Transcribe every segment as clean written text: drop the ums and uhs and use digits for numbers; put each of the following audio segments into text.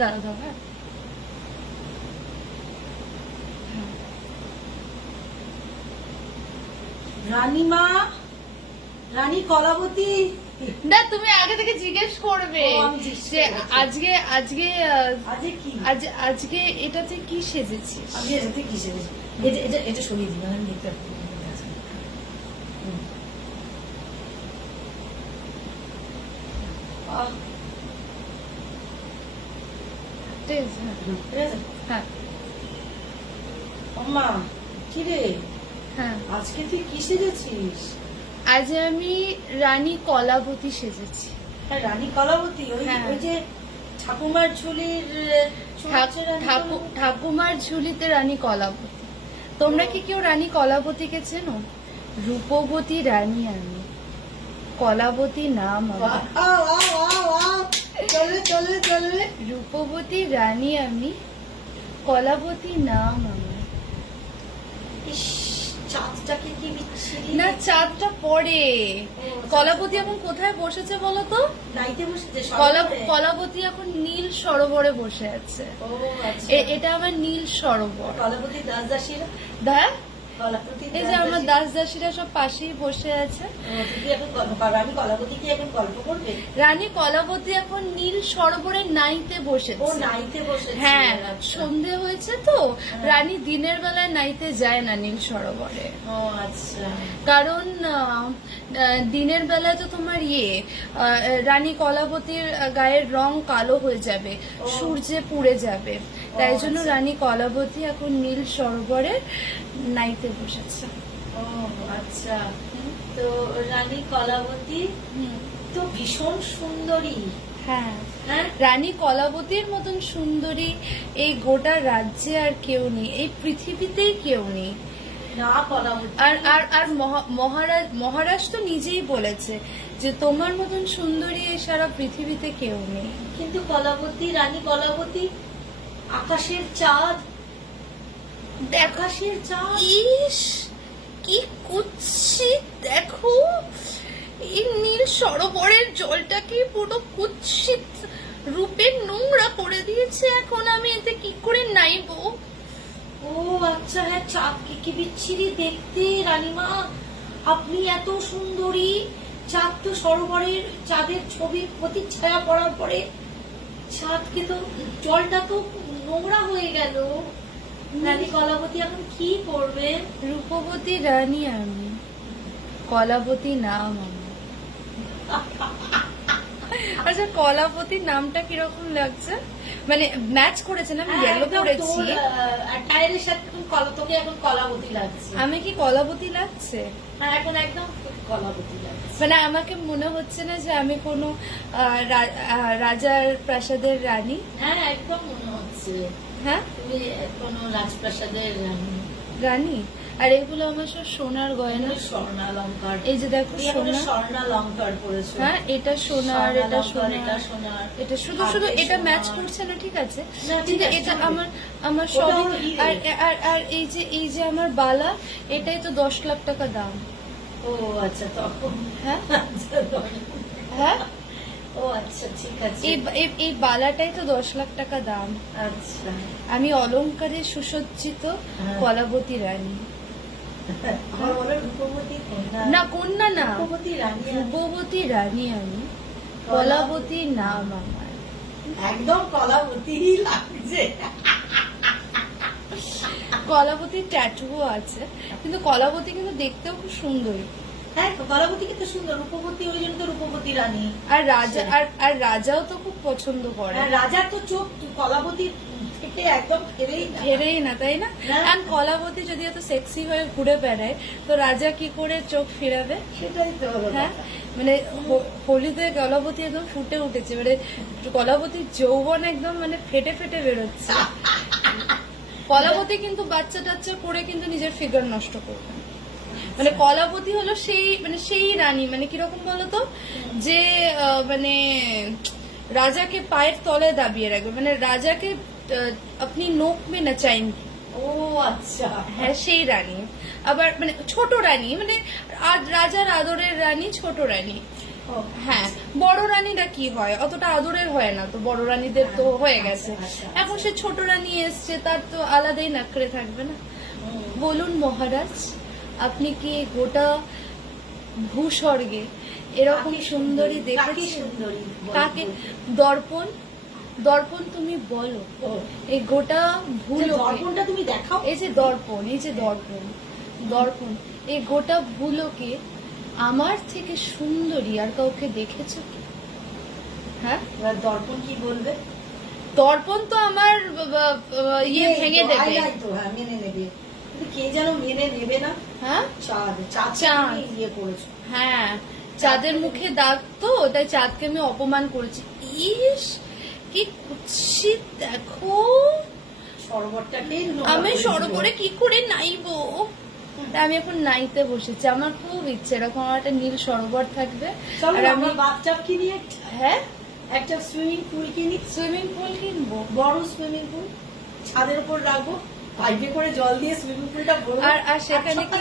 দাঁড়া দাও। হ্যাঁ রানীমা, রানী কলাবতী। না, তুমি আগে থেকে জিজ্ঞেস করবে যে আজকে আজকে আজকে এটাতে কি সেজেছিস। আমি এটাতে কি সেজেছি? এটা সরিয়ে দিই, আমি দেখতে পাবো। হ্যাঁ আম্মা, কি রে হ্যাঁ, আজকে তুই কি সেজেছিস? আজ আমি রানী কলাবতী সেজেছি। হ্যাঁ, রানী কলাবতী। ওই হ্যাঁ। ওই যে ঠাকুমার ঝুলির ঠাকুমার ঝুলিতে রানী কলাবতী। তোমরা কি কেউ রানী কলাবতীকে চেনো? রূপবতী রানী আমি, কলাবতী নাম আমার। চলে চলে চলে। রূপবতী রানী আমি, কলাবতী নাম আমার। ইস, চাঁদটাকে কি বিচ্ছিরি। না, চাঁদটা পরে। কলাবতী এখন কোথায় বসেছে বলো তো? নাইতে বসেছে কলাবতী এখন নীল সরোবরে বসে আছে। ও আচ্ছা। এটা আমার নীল সরোবর। কলাবতী দাস দাসীরা, দেখ, কলাবতী এই যে আমার দাস দাসীরা সব পাশেই বসে আছে। রানী কলাবতী কি এখন গল্প করবে? রানী কলাবতী এখন নীল সরোবরের নাইতে বসেছে। ও নাইতে বসেছে। হ্যাঁ, আচ্ছা। সন্ধে হয়েছে তো। রানী দিনের বেলায় নাইতে যায় না নীল সরোবরে। ও আচ্ছা। কারণ দিনের বেলায় তো তোমার রানী কলাবতীর গায়ের রং কালো হয়ে যাবে, সূর্যে পুড়ে যাবে। তাই জন্য রানী কলাবতী এখন নীল সরোবরে নাইতে বসেছে। ও আচ্ছা। তো রানী কলাবতী তো ভীষণ সুন্দরী। হ্যাঁ, হ্যাঁ, রানী কলাবতীর মতন সুন্দরী এই গোটা রাজ্যে আর কেউ নেই, এই পৃথিবীতেই কেউ নেই। না কলাবতী। আর আর আর মহারাজ তো নিজেই বলেছে যে তোমার মতন সুন্দরী এই সারা পৃথিবীতে কেউ নেই। কিন্তু কলাবতী, রানী কলাবতী আকাশের চাঁদ, আকাশের চাঁদ। ইস, কি কুৎসিত! দেখো, এই নীল সরোবরের জলটাকে পুরো কুৎসিত রূপে নোংরা করে দিয়েছে। এখন আমি এতে কি করে নাইবো? ও আচ্ছা, হ্যাঁ, চাঁদ কি বিচ্ছিরি দেখতে রানীমা। আপনি এত সুন্দরী, চাঁদ তো সরোবরের চাঁদের ছবির প্রতিচ্ছায়া পড়ার পরে চাঁদকে তো জলটা তো নোংরা হয়ে গেল। রানী কলাবতী এখন কি করবে? রূপবতী রানী আমি, কলাবতী নাম আমার। আচ্ছা, কলাবতী নামটা কিরকম লাগছে? মানে ম্যাচ করেছে না? আমি ইয়েলো পরেছি। টায়ারের সাথে তোকে এখন কলাবতী লাগছে। আমি কি কলাবতী লাগছে? এখন একদম কলাবতী লাগছে। মানে আমাকে মনে হচ্ছে না যে আমি কোনো রাজার প্রাসাদের রানী। হ্যাঁ, একদম মনে হচ্ছে। হ্যাঁ, তুমি কোনো রাজপ্রাসাদের রানী। রানী। আর এগুলো আমার সব সোনার গয়না। স্বর্ণালঙ্কার। এই যে দেখো, সোনা। স্বর্ণালঙ্কার পরেছো। হ্যাঁ, এটা সোনার, এটা সোনার, এটা সোনার। এটা শুধু শুধু এটা ম্যাচ করছে না, ঠিক আছে? কিন্তু এটা আমার ওটাও সবই। হিরে। আর আর আর এই যে আমার বালা, এটাই তো 10 লাখ টাকা দাম। ও আচ্ছা, তখন হ্যাঁ হ্যাঁ, ও আচ্ছা, ঠিক আছে। এই বালাটাই তো 10 লাখ টাকা দাম। আচ্ছা, আমি অলংকারে সুসজ্জিত কলাবতী রানী। আমার বলো রূপবতী কন্যা। না, কন্যা না, রূপবতী রানী। রূপবতী রানী আমি, কলাবতী নাম আমার। একদম কলাবতী লাগছে। কলাবতীর ট্যাটুও আছে, কিন্তু কলাবতী কিন্তু দেখতেও খুব সুন্দরী। হ্যাঁ, কলাবতী কিন্তু সুন্দর। রূপবতী, ওই জন্য তো রূপবতী রানী। আর রাজা, আর রাজাও তো খুব পছন্দ করে। রাজার তো চোখ কলাবতী থেকে একদম ফেরেই না, তাই না? আর কলাবতী যদি এত সেক্সি হয়ে ঘুরে বেড়ায়, তো রাজা কি করে চোখ ফিরাবে? সেটাই তো হলো। হ্যাঁ, মানে হোলিতে কলাবতী একদম ফুটে উঠেছে, মানে কলাবতীর যৌবন একদম মানে ফেটে ফেটে বেরোচ্ছে। কলাবতী কিন্তু বাচ্চা টাচ্চা করে কিন্তু নিজের ফিগার নষ্ট করবে। মানে কলাবতী হলো সেই রানী, মানে কিরকম বলতো, যে মানে রাজাকে পায়ের তলায় দাবিয়ে রাখবে, মানে রাজাকে আপনি নোক মে নচাएंगे। ও আচ্ছা, হ্যাঁ, সেই রানী। আবার মানে ছোট রানী, মানে রাজার আদরের রানী, ছোট রানী। ও, হ্যাঁ, বড় রানীরা কি হয়, অতটা আদরের হয় না তো, বড় রানীদের তো হয়ে গেছে। আচ্ছা, এখন সে ছোট রানী এসছে, তার তো আলাদাই নাকড়ে থাকবে না। হুম। বলুন মহারাজ, আপনি কি গোটা ভূস্বর্গে এরকম কাকে সুন্দরী কাকে দেখেছেন? সুন্দরী বল, কাকে? বল। দর্পণ, দর্পণ তুমি বলো, ও, এই গোটা যে ভূলোকে, দর্পণটা তুমি দেখাও। এই যে দর্পণ, এই যে দর্পণ, দর্পণ, এই গোটা ভূলোকে আমার থেকে সুন্দরী আর কাউকে দেখেছো কি? হ্যাঁ, এবার দর্পণ কি বলবে? দর্পণ তো আমার ইয়ে এই তো, ভেঙে দেবে। highlight তো, হ্যাঁ, মেনে নেবে, কিন্তু কে যেন মেনে নেবে না। হ্যাঁ, চাঁদ, চাঁদ। তুমি ইয়ে করেছো। হ্যাঁ, চাঁদের মুখে দাগ তো, তাই চাঁদকে আমি অপমান করেছি। ইস, কি কুৎসিত দেখো, সরোবরটাকে আমি সরোবরে কি করে নাইবো? তা আমি এখন নাইতে বসেছি, আমার খুব ইচ্ছে এরকম আমার একটা নীল সরোবর থাকবে। চলো আর আমি, আমরা বাথটাব কিনি হ্যাঁ, একটা সুইমিং পুল কিনি, সুইমিং পুল কিনবো। বড় সুইমিং পুল ছাদের উপর রাখবো, পাইপে করে জল দিয়ে সুইমিং পুলটা ভরবো। আর সেখানে কি,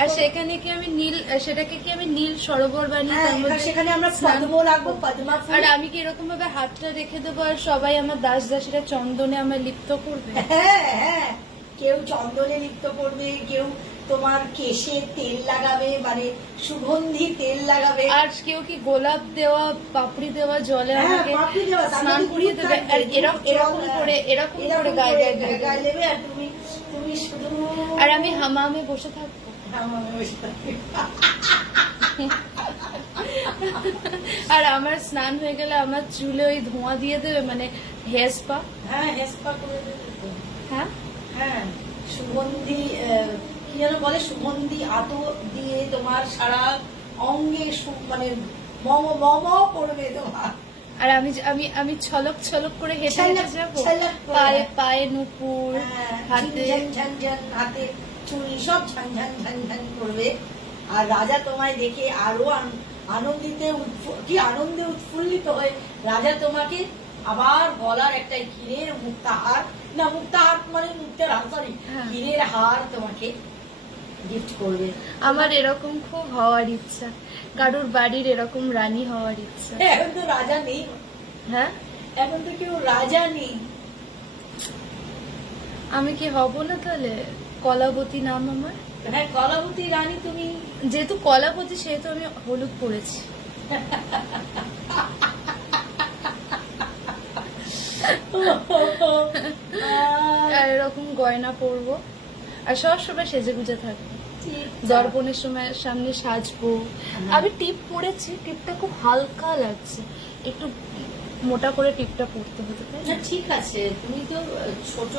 আর সেখানে কি আমি নীল, সেটাকে কি আমি নীল সরোবর বানিয়ে হ্যাঁ, তার এবার মধ্যে সেখানে আমরা স্নান পদ্ম রাখবো, পদ্মা ফুল। আর আমি কি এরকম ভাবে হাতটা রেখে দেবো আর সবাই আমার দাস দাসীরা চন্দনে আমার লিপ্ত করবে? হ্যাঁ হ্যাঁ, কেউ চন্দনে লিপ্ত করবে, কেউ তোমার কেশে তেল লাগাবে, মানে সুগন্ধি তেল লাগাবে। আর কেউ কি গোলাপ দেওয়া পাপড়ি দেওয়া জলে হ্যাঁ, আমাকে পাপড়ি দেওয়া, তার স্নান মধ্যে করিয়ে দুধ দেবে, থাকবে, আর দুধ, এরকম জল, এরকম করে এরকম করে গায়ে গায়ে দেবে। গায়ে দেবে, আর তুমি তুমি শুধু আর আমি হামামে বসে থাকবো। হামামে বসে থাকবে। আর আমার স্নান হয়ে গেলে আমার চুলে ওই ধোঁয়া দিয়ে দেবে, মানে হেয়ার স্পা। হ্যাঁ, হেসপা করে দেবে তো। হ্যাঁ, হ্যাঁ, সুগন্ধি কি যেন বলে, সুগন্ধি আতো দিয়ে তোমার সারা অঙ্গে মানে মম মম করবে তোমার। আর আমি আমি আমি ছলক ছলক করে হেঁটে হেঁটে ছলক যাবো, ছলক করে। পায়ে পায়ে নুপুর, হ্যাঁ, হাতে ঝন ঝন ঝন, হাতে চুড়ি সব ঝন ঝন ঝন ঝন করবে। আর রাজা তোমায় দেখে আরো কি আনন্দে উৎফুল্লিত হয়ে রাজা তোমাকে আবার গলার একটা হীরের মুক্তাহার, না মুক্তাহার মানে মুক্তের হার, সরি, হ্যাঁ। হীরের হার তোমাকে গিফট করবে। আমার এরকম খুব হওয়ার ইচ্ছা, কারোর বাড়ির এরকম রানী হওয়ার ইচ্ছা। এখন তো রাজা নেই, হ্যাঁ, এখন তো কেউ রাজা নেই। আমি কি হব না তাহলে? কলাবতী নাম আমার, হ্যাঁ, কলাবতী রানী তুমি। যেহেতু কলাবতী সেহেতু আমি হলুদ পরেছি। আর এরকম গয়না পরবো, আর সব সময় সেজে গুজে থাকবো, দর্পণের সময় সামনে সাজবো। আমি টিপ পরেছি, টিপটা খুব হালকা লাগছে, একটু মোটা করে টিপটা পরতে হতে পারে। না, ঠিক আছে, তুমি তো ছোট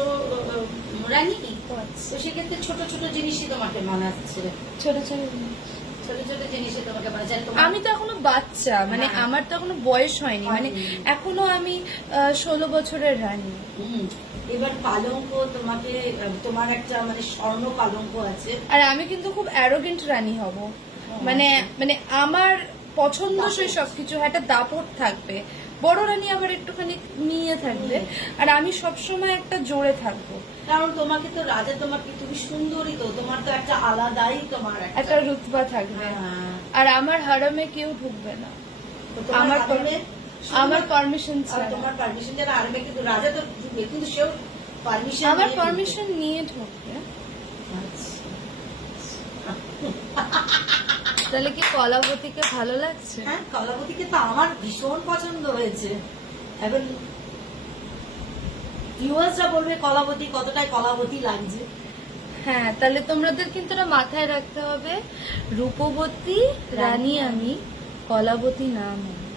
রানী, ও আচ্ছা, তো সেক্ষেত্রে ছোট ছোট জিনিসই তোমাকে মানাচ্ছে, ছোট ছোট জিনিস। ছোট ছোট জিনিসই তোমাকে মানাচ্ছে। আর আমি তো এখনো বাচ্চা, মানে হ্যাঁ। আমার তো এখনো বয়স হয়নি, মানে হয়নি। এখনো আমি 16 বছরের রানী। হুম, এবার পালঙ্ক তোমাকে, তোমার একটা মানে স্বর্ণ পালঙ্ক আছে। আর আমি কিন্তু খুব অ্যারোগেন্ট রানী হব, মানে মানে আমার পছন্দসই সবকিছু, একটা দাপট থাকবে। বড় রানী আবার একটুখানি নিয়ে থাকবে, আর আমি সবসময় একটা জোরে থাকবো, কারণ তোমাকে তো রাজা, তোমাকে তুমি সুন্দরী, তো তোমার তো একটা আলাদাই তোমার একটা রুতবা থাকবে। হ্যাঁ। আর আমার হারামে কেউ ঢুকবে না, তো তোমার আমার হারামে আমার পারমিশন আর ছাড়া। তোমার পারমিশন ছাড়া হারামে, কিন্তু রাজা তো ঢুকবে, কিন্তু সেও পারমিশন, আমার পারমিশন নিয়ে ঢুকবে। তাহলে কি কলাবতীকে ভালো লাগছে? হ্যাঁ, কলাবতীকে তো আমার ভীষণ পছন্দ হয়েছে। এখন ভিউয়ার্সরা বলবে কলাবতী কতটাই কলাবতী লাগছে। হ্যাঁ, তাহলে তোমাদের কিন্তু এটা মাথায় রাখতে হবে, রূপবতী রানী আমি, কলাবতী নাম আমার।